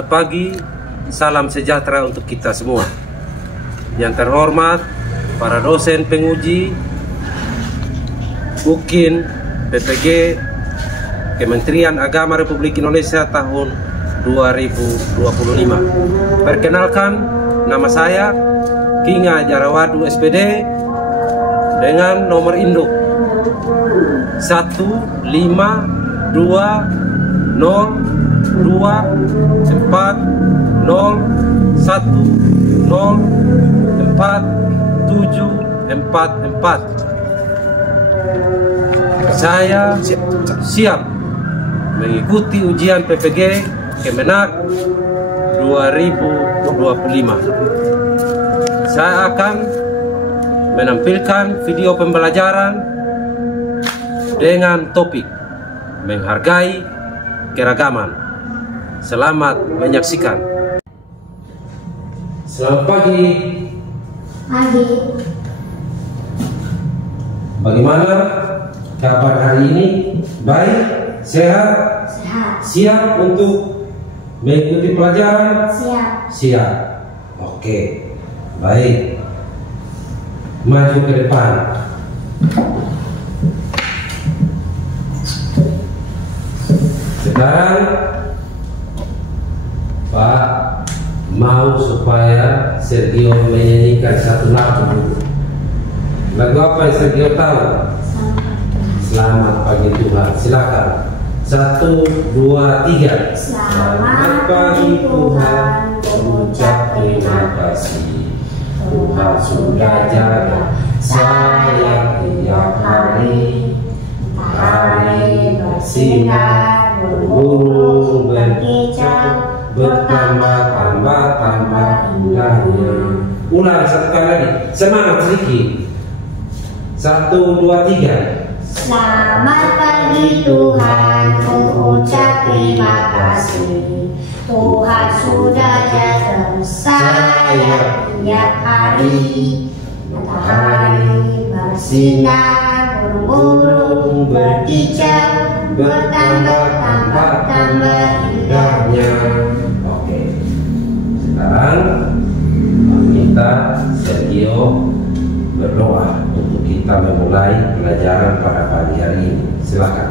Selamat pagi, salam sejahtera untuk kita semua. Yang terhormat, para dosen penguji, UKIN, PPG, Kementerian Agama Republik Indonesia tahun 2025. Perkenalkan, nama saya Kinga Jarawadu SPD dengan nomor induk 15220410474. Saya siap mengikuti ujian PPG Kemenak 2025. Saya akan menampilkan video pembelajaran dengan topik menghargai keragaman. Selamat menyaksikan. Selamat pagi. Pagi. Bagaimana kabar hari ini? Baik? Sehat? Sehat. Siap untuk mengikuti pelajaran? Siap. Siap. Oke. Baik. Maju ke depan. Sekarang Pak mau supaya Sergio menyanyikan satu lagu. Lagu apa yang Sergio tahu? Selamat pagi Tuhan. Silakan. 1, 2, 3. Selamat pagi Tuhan, mengucap terima kasih. Tuhan sudah jaga saya tiap hari. Matahari bersinar, burung berkicau, bertambah indahnya. Ulang satu kali lagi. Semangat sedikit. 1, 2, 3. Selamat pagi Tuhan, mengucap terima kasih. Tuhan sudah jaga saya tiap hari. Matahari bersinar, burung berkicau, bertambah indahnya. Oke. Sekarang kita Sergio berdoa untuk kita memulai pelajaran pada pagi hari ini. Silakan.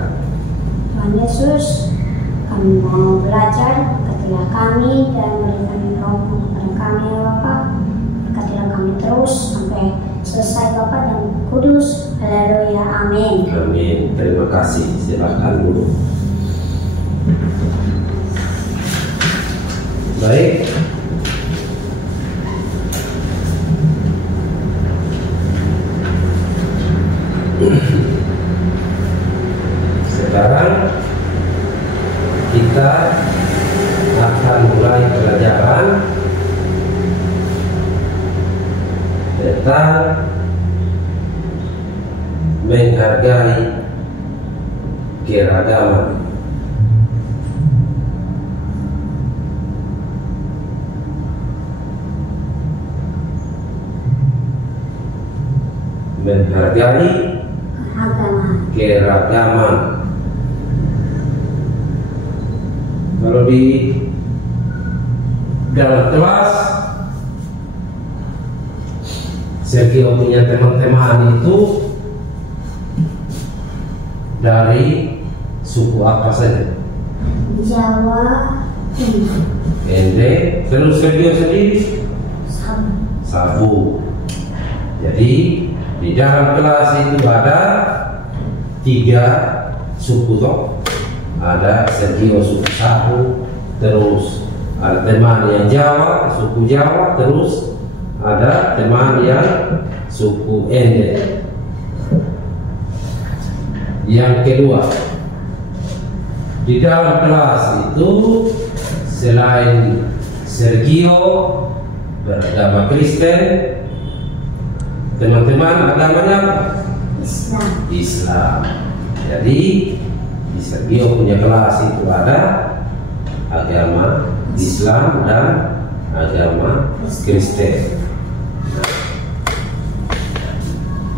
Tuhan Yesus, kami mau belajar, berkatilah kami dan berikan roh kepada kami ya Bapak. Berkatilah kami terus sampai selesai Bapak dan Kudus. Haleluya, amin. Amin. Terima kasih. Silakan dulu. Baik. Sekarang kita akan mulai pelajaran tentang menghargai keragaman. Menghargai keragaman. Kalau di dalam kelas Sergio punya teman-teman itu dari suku apa saja? Jawa, Ende, terus Sergio sendiri Sabu. Jadi di dalam kelas itu ada 3 suku toh. Ada Sergio suku Sabu, terus ada teman yang Jawa, suku Jawa, terus ada teman yang suku Ende. Yang kedua, di dalam kelas itu selain Sergio beragama Kristen, teman-teman agamanya apa? Islam. Jadi di Sergio punya kelas itu ada agama Islam dan agama Kristen.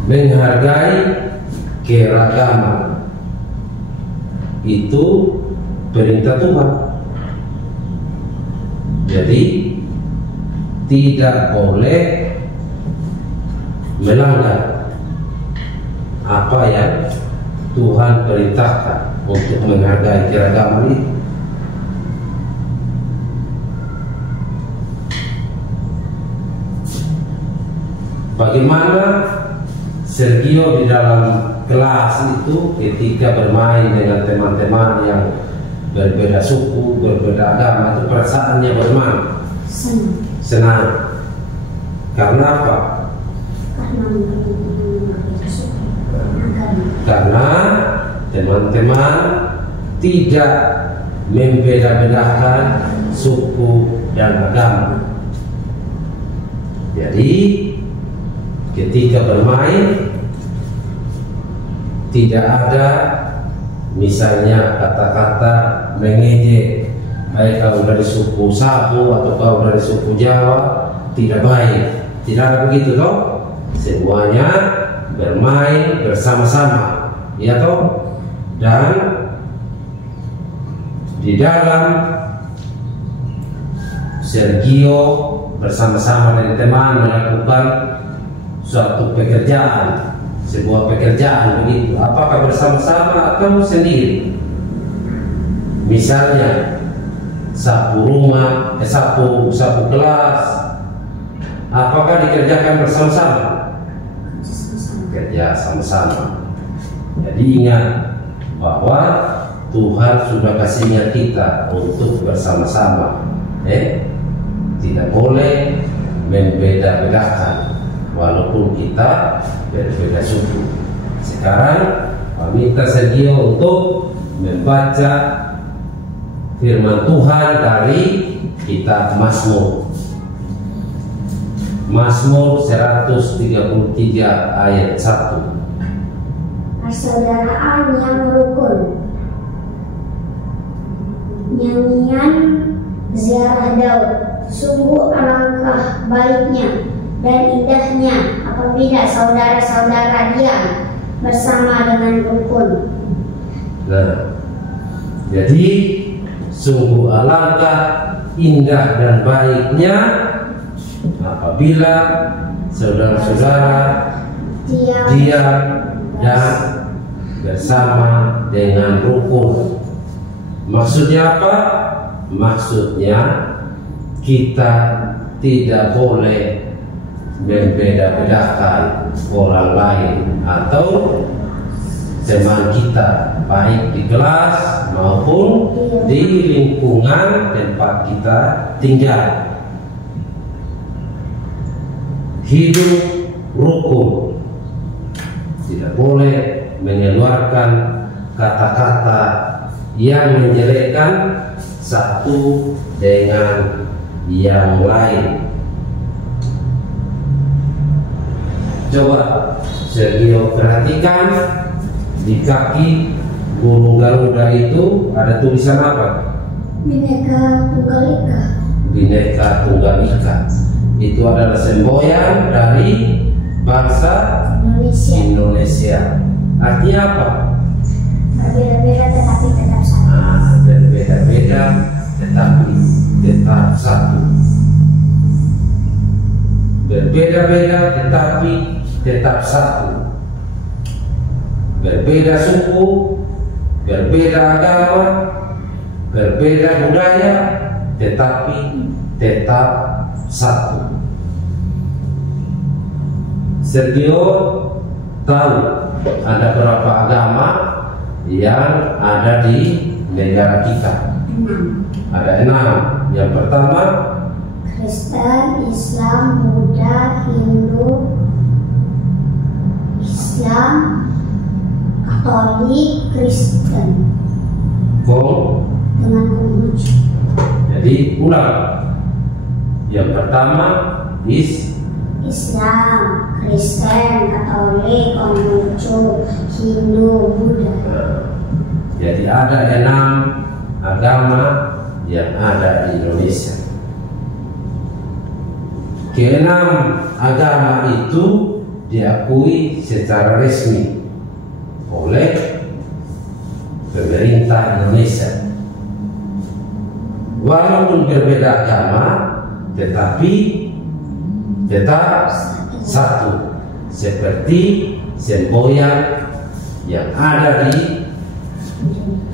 Menghargai keragaman itu perintah Tuhan. Jadi tidak boleh melanggar apa yang Tuhan perintahkan untuk menghargai keragaman itu. Bagaimana Sergio di dalam kelas itu ketika bermain dengan teman-teman yang berbeda suku, berbeda agama, itu perasaannya bagaimana? Senang. Karena apa? Karena teman-teman tidak membeda-bedakan suku dan agama. Jadi ketika bermain tidak ada misalnya kata-kata mengejek, kau dari suku Sabu atau kau dari suku Jawa, tidak baik. Tidak ada begitu toh. Semuanya bermain bersama-sama, ya toh. Dan di dalam Sergio bersama-sama dengan teman melakukan suatu pekerjaan, sebuah pekerjaan begitu. Apakah bersama-sama atau sendiri? Misalnya sapu rumah, sapu kelas, apakah dikerjakan bersama-sama? Kerja sama-sama. Jadi ingat bahwa Tuhan sudah kasihnya kita untuk bersama-sama. Tidak boleh membeda-bedakan walaupun kita berbeda suku. Sekarang kami minta Sergio untuk membaca firman Tuhan dari kitab Mazmur. Mazmur 133 ayat 1. Persaudaraan yang rukun, nyanyian ziarah Daud, sungguh alangkah baiknya dan indahnya apabila saudara-saudara diam bersama dengan rukun. Nah, jadi sungguh alangkah indah dan baiknya apabila saudara-saudara diam dan bersama dengan rukun. Maksudnya apa? Maksudnya kita tidak boleh membeda-bedakan orang lain atau teman kita, baik di kelas maupun di lingkungan tempat kita tinggal. Hidup rukun, tidak boleh mengeluarkan kata-kata yang menjelekkan satu dengan yang lain. Coba Sergio perhatikan di kaki burung Garuda itu ada tulisan apa? Bhinneka Tunggal Ika. Bhinneka Tunggal Ika. Itu adalah semboyan dari bangsa Indonesia. Artinya apa? Berbeda-beda tetapi tetap satu. Berbeda-beda tetapi tetap satu. Berbeda-beda tetapi tetap satu. Berbeda suku, berbeda agama, berbeda budaya, tetapi tetap satu. Sergio tahu ada berapa agama yang ada di negara kita. 6. Ada 6. Yang pertama Kristen, Islam, Buddha, Hindu, Islam, Katolik, Kristen dengan Konghucu. Jadi ulang. Yang pertama Islam, Kristen, Katolik, Konghucu, Hindu, Buddha. Jadi ada 6 agama yang ada di Indonesia. Ke-6 agama itu diakui secara resmi oleh pemerintah Indonesia. walaupun berbeda agama, tetapi tetap satu, seperti semboyan yang ada di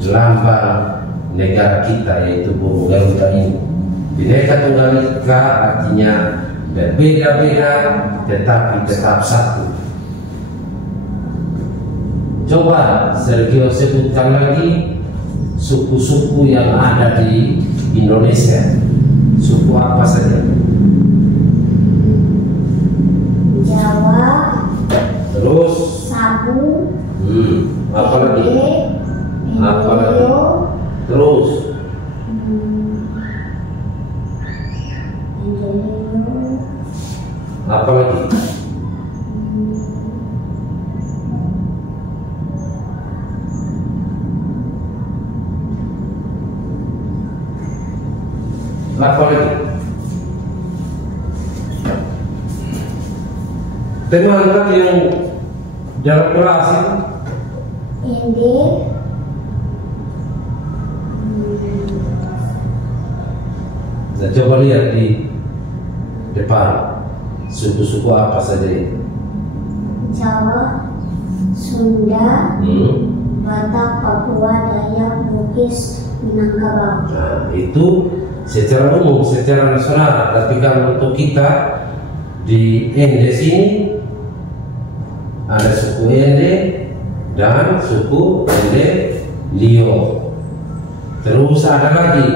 lambang negara kita, yaitu burung Garuda ini. Bhinneka Tunggal Ika artinya berbeda-beda tetapi tetap satu. Coba Sergio sebutkan lagi suku-suku yang ada di Indonesia. Suku apa saja? Jawa, Terus Sabu, apa lagi? Apa lagi? Indo, Terus apa lagi? Apa lagi? Teman yang dalam kelas itu Indi, nah, coba lihat di depan suku-suku apa saja itu. Jawa, Sunda, Batak, Papua, Dayak, Bugis, Minangkabau. Nah, itu secara umum, secara nasional. Tapi kalau untuk kita di Ende sini ada suku Ende dan suku Ende Lio. Terus ada lagi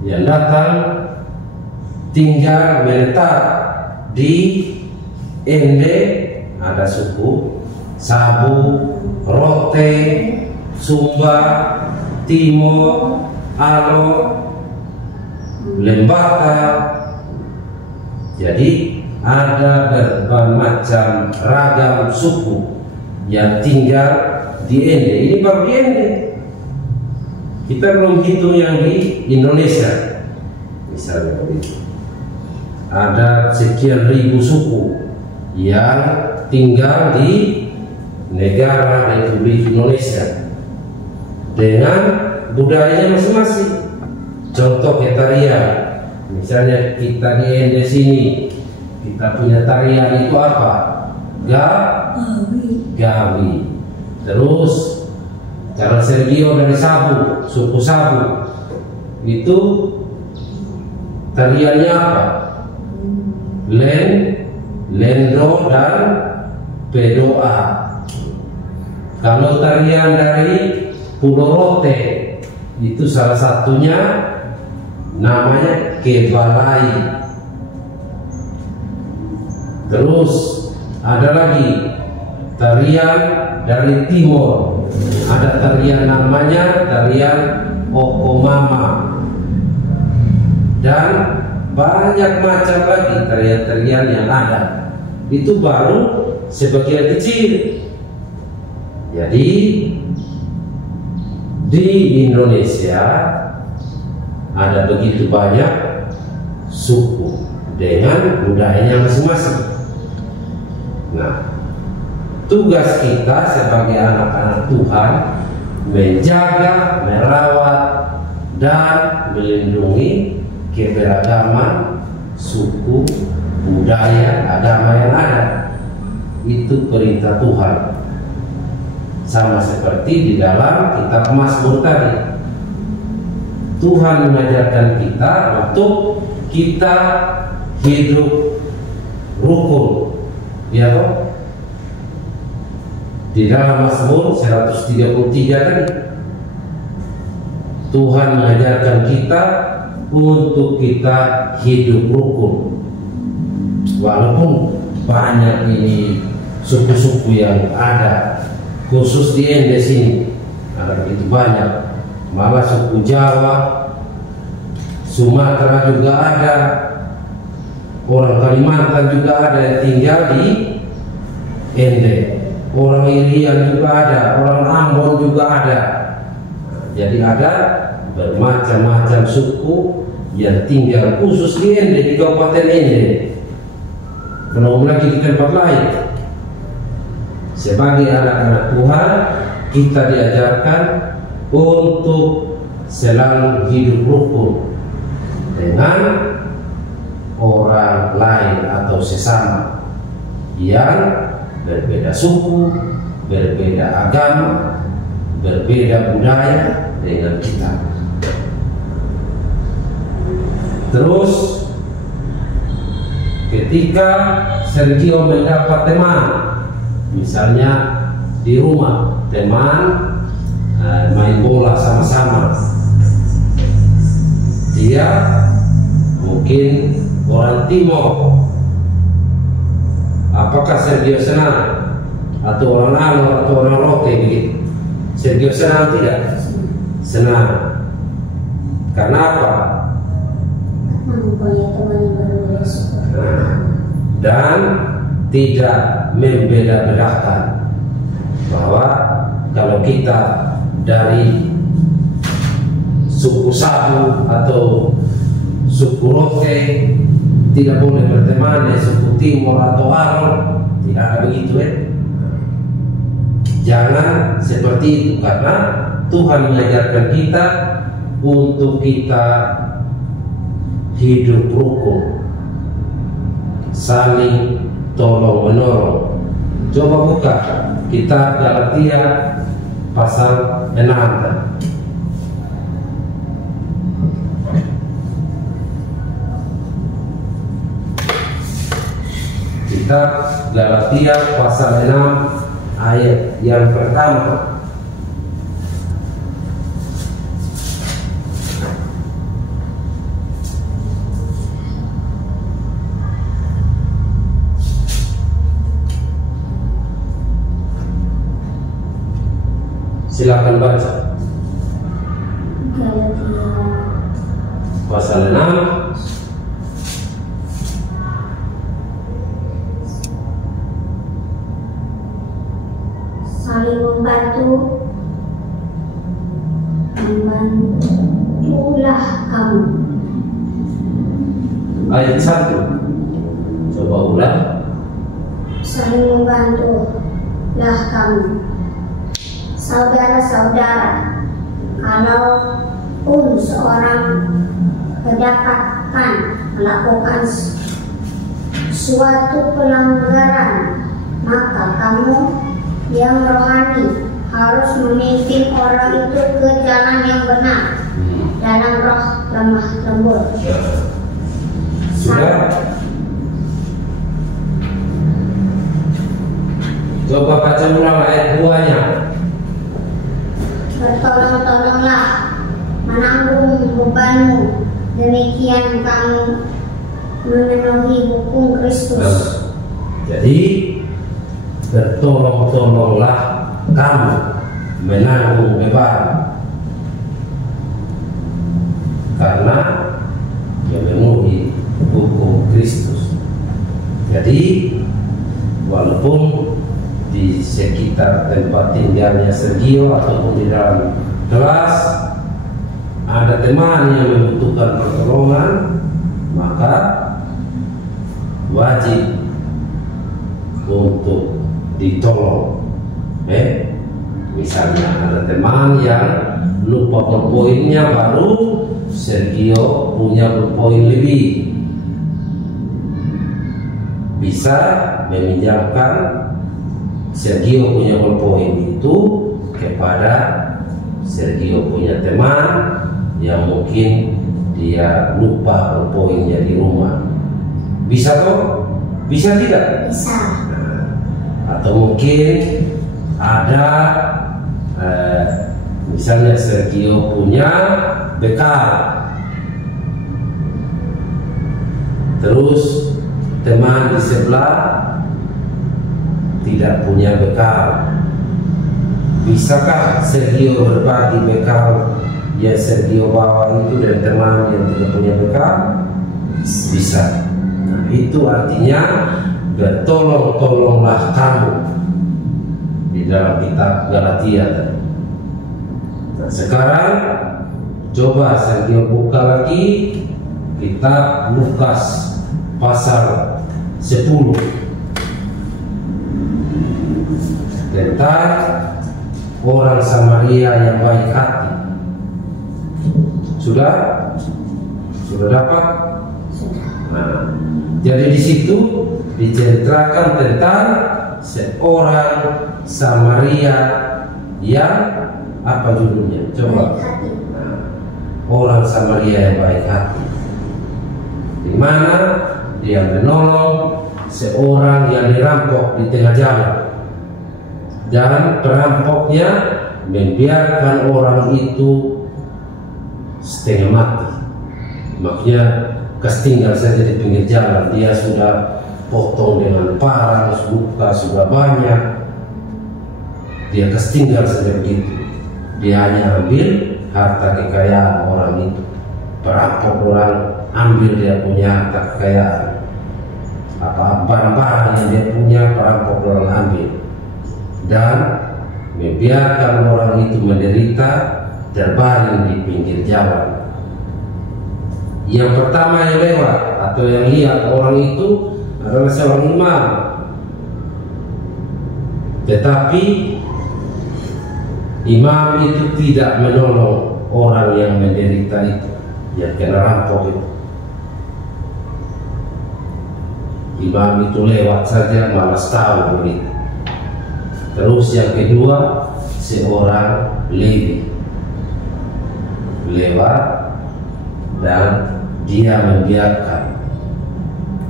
yang datang tinggal menetap di Ende, ada suku Sabu, Rote, Sumba, Timor, Alo, Lembata. Jadi ada berbagai macam ragam suku yang tinggal di Ende. Ini baru di Ende. Kita belum hitung yang di Indonesia. Misalnya begitu. Ada sekian ribu suku yang tinggal di negara Republik Indonesia dengan budayanya masing-masing. Contoh tarian, misalnya kita di Ende sini, kita punya tarian itu apa? Gawi. Terus cara Sergio dari Sabu, suku Sabu, itu tariannya apa? Lendo dan Pedoa. Kalau tarian dari Pulau Rote, itu salah satunya namanya Kebalai. Terus ada lagi tarian dari Timur, ada tarian namanya tarian Okomama, dan banyak macam lagi tarian-tarian yang ada. Itu baru sebagian kecil. Jadi di Indonesia ada begitu banyak suku dengan budayanya masing-masing. Nah, tugas kita sebagai anak-anak Tuhan menjaga, merawat, dan melindungi keberagaman suku, budaya, agama yang ada. Itu perintah Tuhan. Sama seperti di dalam kitab Mazmur tadi. Tuhan mengajarkan kita untuk kita hidup rukun. Ya toh? Di dalam Mazmur 133 tadi, Tuhan mengajarkan kita untuk kita hidup rukun. Walaupun banyak ini suku-suku yang ada, khusus di Ende sini ada begitu banyak. Malah suku Jawa, Sumatera juga ada, orang Kalimantan juga ada yang tinggal di Ende, orang Irian juga ada, orang Ambon juga ada. Jadi ada bermacam-macam suku yang tinggal khusus di Ende, di Kabupaten Ende, belum lagi di tempat lain. Sebagai anak-anak Tuhan, kita diajarkan untuk selalu hidup rukun dengan orang lain atau sesama yang berbeda suku, berbeda agama, berbeda budaya dengan kita. Terus ketika Sergio mendapat teman, misalnya di rumah, teman main bola sama-sama, dia mungkin orang Timor, apakah Sergio senang? Atau orang Alor atau orang Rote begitu? Sergio senang tidak? Senang. Karena apa? Mempunyai teman yang berbeda suku. Dan tidak membeda-bedakan bahwa kalau kita dari suku Sabu atau suku Rote tidak boleh berteman dengan suku Timur atau Alor, tidak ada begitu Jangan seperti itu, karena Tuhan mengajarkan kita untuk kita hidup rukun, saling tolong menolong. Coba buka kitab Galatia pasal 6. Kitab Galatia pasal 6 ayat yang pertama. Silakan baca. Galatia Pasal 6 saling membantulah kamu. ayat 1. Coba ulang. Saling membantulah kamu, saudara-saudara, kalau pun seorang kedapatkan melakukan suatu pelanggaran, maka kamu yang rohani harus memimpin orang itu ke jalan yang benar dalam roh lemah lembut. Sudah? Coba baca ulang ayat 2-nya. Bertolong-tolonglah menanggung bebanmu, demikian kamu memenuhi hukum Kristus. Jadi bertolong-tolonglah kamu menanggung beban, karena memenuhi hukum Kristus. Jadi walaupun di sekitar tempat tinggalnya Sergio ataupun di dalam kelas ada teman yang membutuhkan pertolongan, maka wajib untuk ditolong. Misalnya ada teman yang lupa poinnya, baru Sergio punya poin lebih, bisa meminjamkan Sergio punya poin itu kepada Sergio punya teman yang mungkin dia lupa poinnya di rumah. Bisa toh? Bisa tidak? Bisa. Atau mungkin ada misalnya Sergio punya bekal, terus teman di sebelah tidak punya bekal. Bisakah Sergio berbagi bekal yang Sergio bawa itu dengan teman yang tidak punya bekal? Bisa. Nah, itu artinya bertolong-tolonglah kamu di dalam kitab Galatia. Nah, sekarang coba Sergio buka lagi kitab Lukas pasal 10 tentang orang Samaria yang baik hati. Sudah dapat? Nah, jadi di situ diceritakan tentang seorang Samaria yang apa judulnya? Coba. Nah, orang Samaria yang baik hati, di mana dia menolong seorang yang dirampok di tengah jalan, dan perampoknya membiarkan orang itu setengah mati. Maksudnya ketinggal saja di pinggir jalan, dia sudah potong dengan parang, luka sudah banyak, dia ketinggal saja begitu. Dia hanya ambil harta kekayaan orang itu. Perampok orang ambil dia punya harta kekayaan, apa barang-barang yang dia punya perampok orang ambil, dan membiarkan orang itu menderita terbaring di pinggir jalan. Yang pertama yang lewat atau yang lihat orang itu adalah seorang imam, tetapi imam itu tidak menolong orang yang menderita itu, yang kena rampok itu. Imam itu lewat saja, malas tahu begitu. Terus yang kedua, seorang Lewi lewat dan dia membiarkan,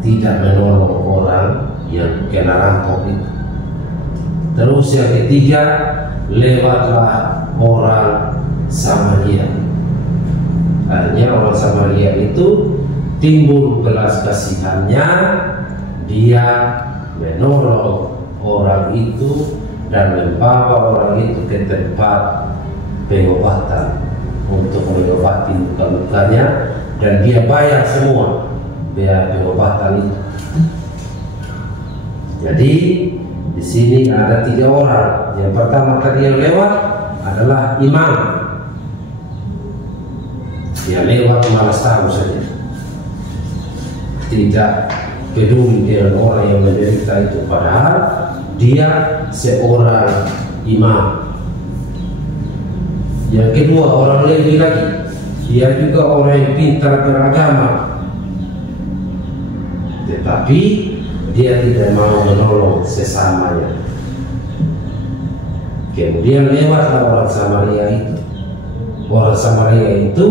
tidak menolong orang yang kena rampok itu. Terus yang ketiga, lewatlah orang Samaria. Akhirnya orang Samaria itu timbul belas kasihannya, dia menolong orang itu dan membawa orang itu ke tempat pengobatan untuk mengobati luka-lukanya, dan dia bayar semua biaya pengobatan itu. Jadi di sini ada 3 orang. Yang pertama tadi yang lewat adalah imam. Dia lewat malas tahu saja, tidak peduli dengan orang yang menderita itu, padahal dia seorang imam. Yang kedua orang Lewi lagi, dia juga orang yang pintar beragama, tetapi dia tidak mau menolong sesamanya. Kemudian lewatlah orang Samaria itu. Orang Samaria itu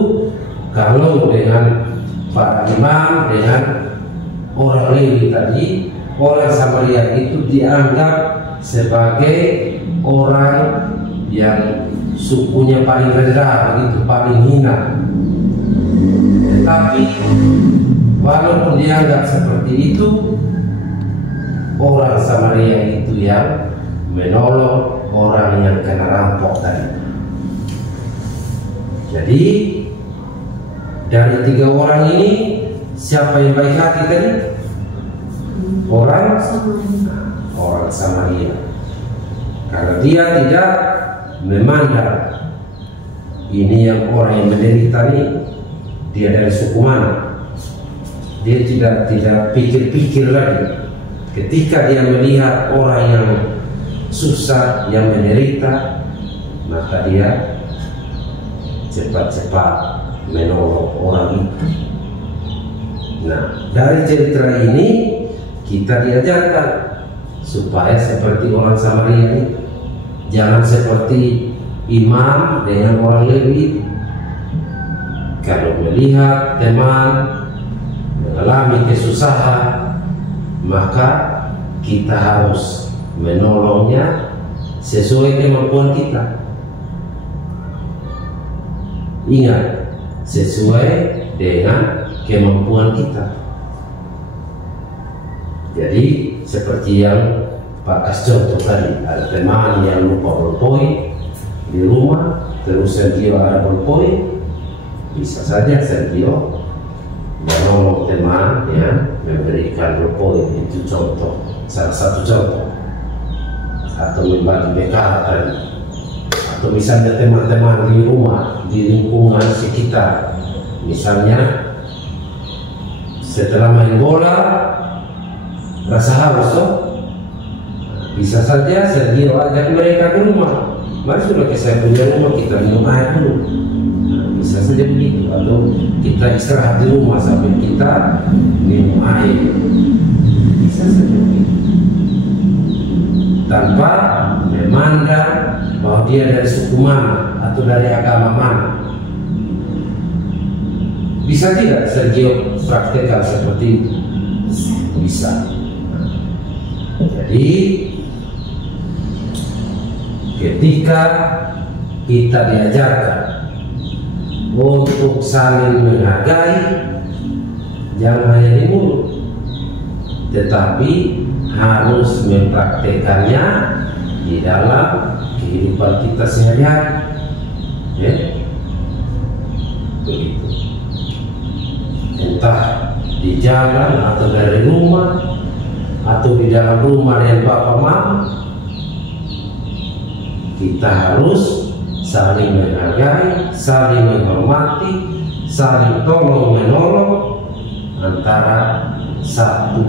kalau dengan para imam, dengan orang Lewi tadi, orang Samaria itu dianggap sebagai orang yang sukunya paling rendah begitu, paling hina. Tetapi walaupun dianggap seperti itu, orang Samaria itu yang menolong orang yang kena rampok tadi. Jadi dari 3 orang ini, siapa yang baik hati tadi? Orang Samaria. Karena dia tidak memandang ini yang orang yang menderita ini, dia dari suku mana. Dia tidak pikir-pikir lagi. Ketika dia melihat orang yang susah, yang menderita, maka dia cepat-cepat menolong orang itu. Nah, dari cerita ini kita diajarkan supaya seperti orang Samaria ini, jangan seperti imam dengan orang Lewi. Kalau melihat teman mengalami kesusahan, maka kita harus menolongnya sesuai kemampuan kita. Ingat, sesuai dengan kemampuan kita. Jadi seperti yang Pak kasih contoh tadi, ada teman yang lupa bolpoin di rumah, terus Sergio ada bolpoin, bisa saja Sergio menolong teman yang memberikan bolpoin. Itu contoh, salah satu contoh. Atau membagi bekal tadi, atau misalnya teman-teman di rumah, di lingkungan sekitar, misalnya setelah main bola rasa haus, bisa saja Sergio ajak mereka ke rumah. Mari sudah ke saya punya rumah, kita minum air dulu. Bisa bisa saja begitu. Atau kita istirahat di rumah sambil kita minum air, bisa saja begitu, tanpa memandang bahwa dia dari suku mana atau dari agama mana. Bisa tidak Sergio praktekkan seperti itu? Bisa. Jadi ketika kita diajarkan untuk saling menghargai, jangan hanya di mulut, tetapi harus mempraktekannya di dalam kehidupan kita sehari-hari. Ya, begitu. Entah di jalan atau dari rumah atau di dalam rumah dengan bapak mama, kita harus saling menghargai, saling menghormati, saling tolong menolong antara satu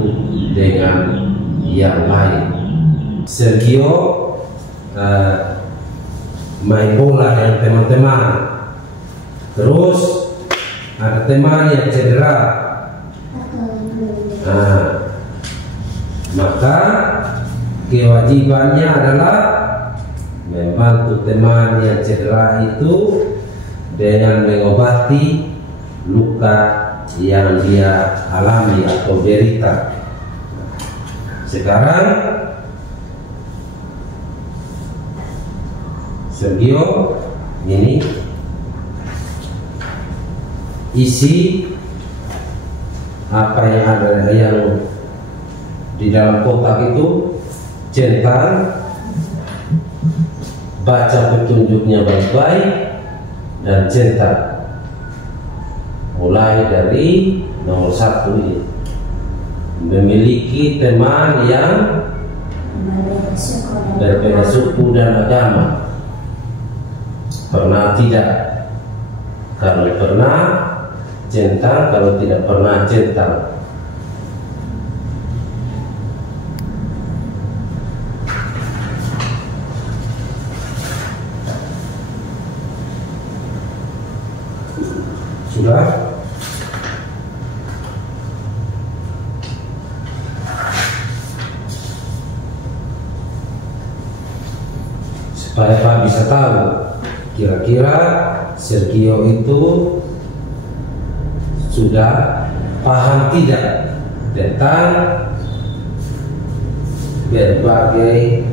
dengan yang lain. Sergio main bola dengan teman-teman, terus ada teman yang cedera, maka kewajibannya adalah membantu teman yang cedera itu dengan mengobati luka yang dia alami atau derita. Sekarang Sergio ini isi apa yang ada yang di dalam kotak itu, centang, baca petunjuknya baik-baik dan cetak. Mulai dari nomor 1 ini, memiliki teman yang berbeda suku dan agama. Pernah tidak? Kalau pernah, centang. Kalau tidak pernah, centang. Sudah? Supaya Pak bisa tahu kira-kira Sergio itu sudah paham tidak tentang berbagai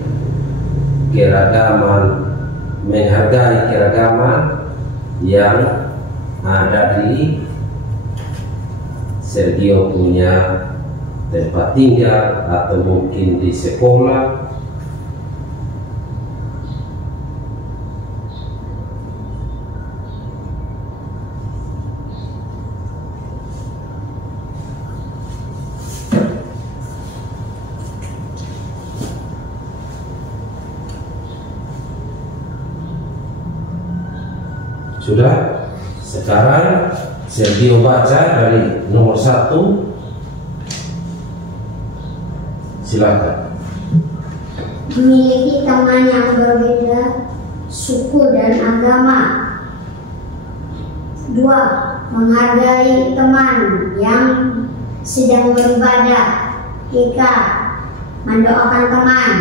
keragaman, menghargai keragaman yang ada di Sergio punya tempat tinggal atau mungkin di sekolah. Sudah? Sekarang Sergio baca dari nomor 1. Silakan. Memiliki teman yang berbeda suku dan agama. 2. Menghargai teman yang sedang beribadah. 3. Mendoakan teman.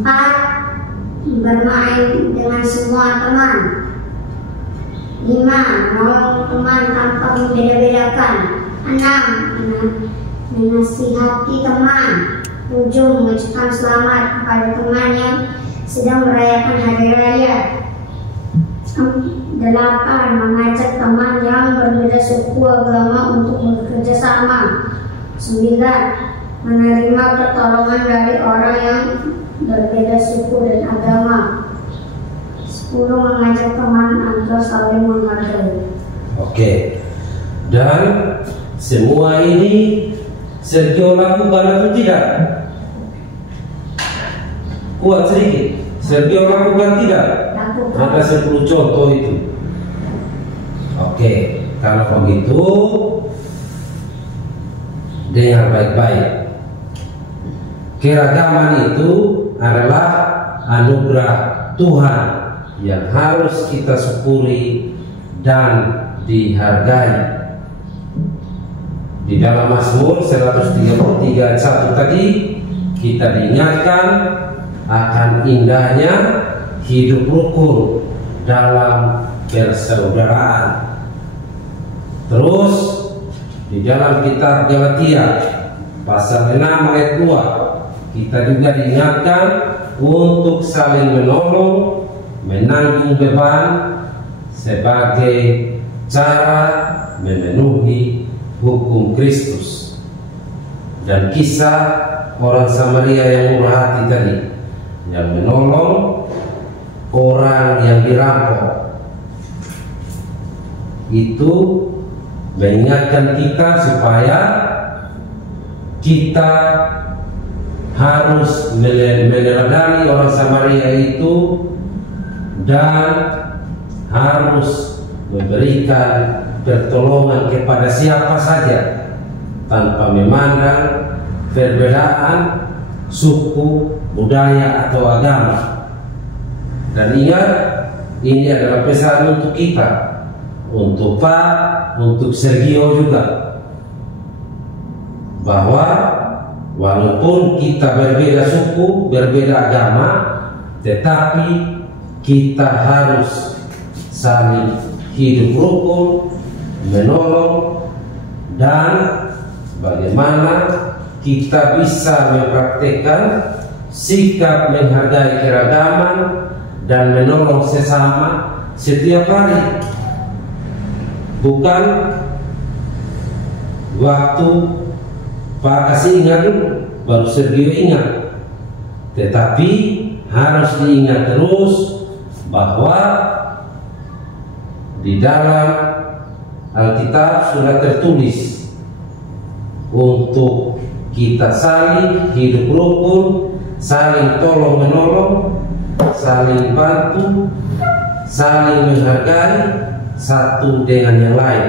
4. Bermain dengan semua teman. 5. Menolong teman tanpa membeda-bedakan. 6. Menasihati teman. 7. Mengucapkan selamat kepada teman yang sedang merayakan hari raya. 8. Mengajak teman yang berbeda suku agama untuk bekerja sama. 9. Menerima pertolongan dari orang yang berbeda suku dan agama. 10. Mengajak teman agar saling menghargai. Oke. Dan semua ini Sergio lakukan atau tidak? Kuat sedikit. Sergio lakukan tidak? Ada 10 contoh itu. Oke. Kalau begitu, dengar baik-baik. Keragaman itu adalah anugerah Tuhan yang harus kita syukuri dan dihargai. Di dalam Mazmur 133 ayat 1 tadi kita diingatkan akan indahnya hidup rukun dalam persaudaraan. Terus di dalam kitab Galatia pasal 6 ayat 2 kita juga diingatkan untuk saling menolong, menanggung beban sebagai cara memenuhi hukum Kristus. Dan kisah orang Samaria yang murah hati tadi, yang menolong orang yang dirampok, itu mengingatkan kita supaya kita harus meneladani orang Samaria itu dan harus memberikan pertolongan kepada siapa saja tanpa memandang perbedaan suku, budaya atau agama. Dan ingat, ini adalah pesan untuk kita, untuk Pak, untuk Sergio juga, bahwa walaupun kita berbeda suku, berbeda agama, tetapi kita harus saling hidup rukun, menolong, dan bagaimana kita bisa mempraktikkan sikap menghargai keragaman dan menolong sesama setiap hari. Bukan waktu Pak kasih ingat dulu baru Sergio ingat, tetapi harus diingat terus bahwa di dalam Alkitab sudah tertulis untuk kita saling hidup rukun, saling tolong menolong, saling bantu, saling menghargai satu dengan yang lain.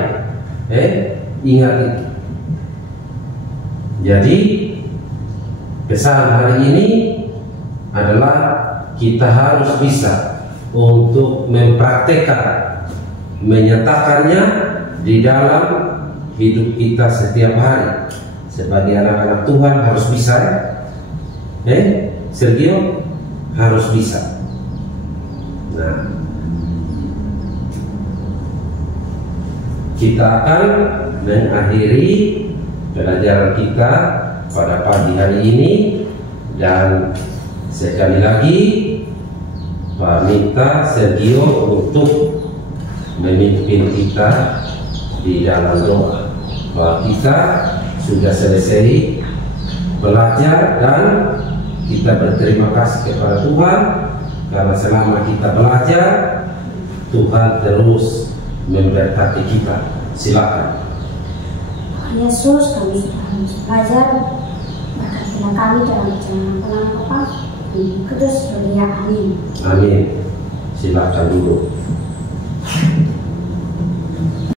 Ingat itu. Jadi pesan hari ini adalah kita harus bisa untuk mempraktekkan, menyatakannya di dalam hidup kita setiap hari. Sebagai anak-anak Tuhan harus bisa, Sergio harus bisa. Nah, kita akan mengakhiri pelajaran kita pada pagi hari ini, dan sekali lagi Pak minta Sergio untuk memimpin kita di dalam doa, bahwa kita sudah selesai belajar dan kita berterima kasih kepada Tuhan karena selama kita belajar Tuhan terus memberkati kita. Silakan. Yesus, kami sudah habis belajar, berkatilah kami dalam perjalanan pulang Bapa, Kudus, Dunia, amin. Amin. Silakan dulu.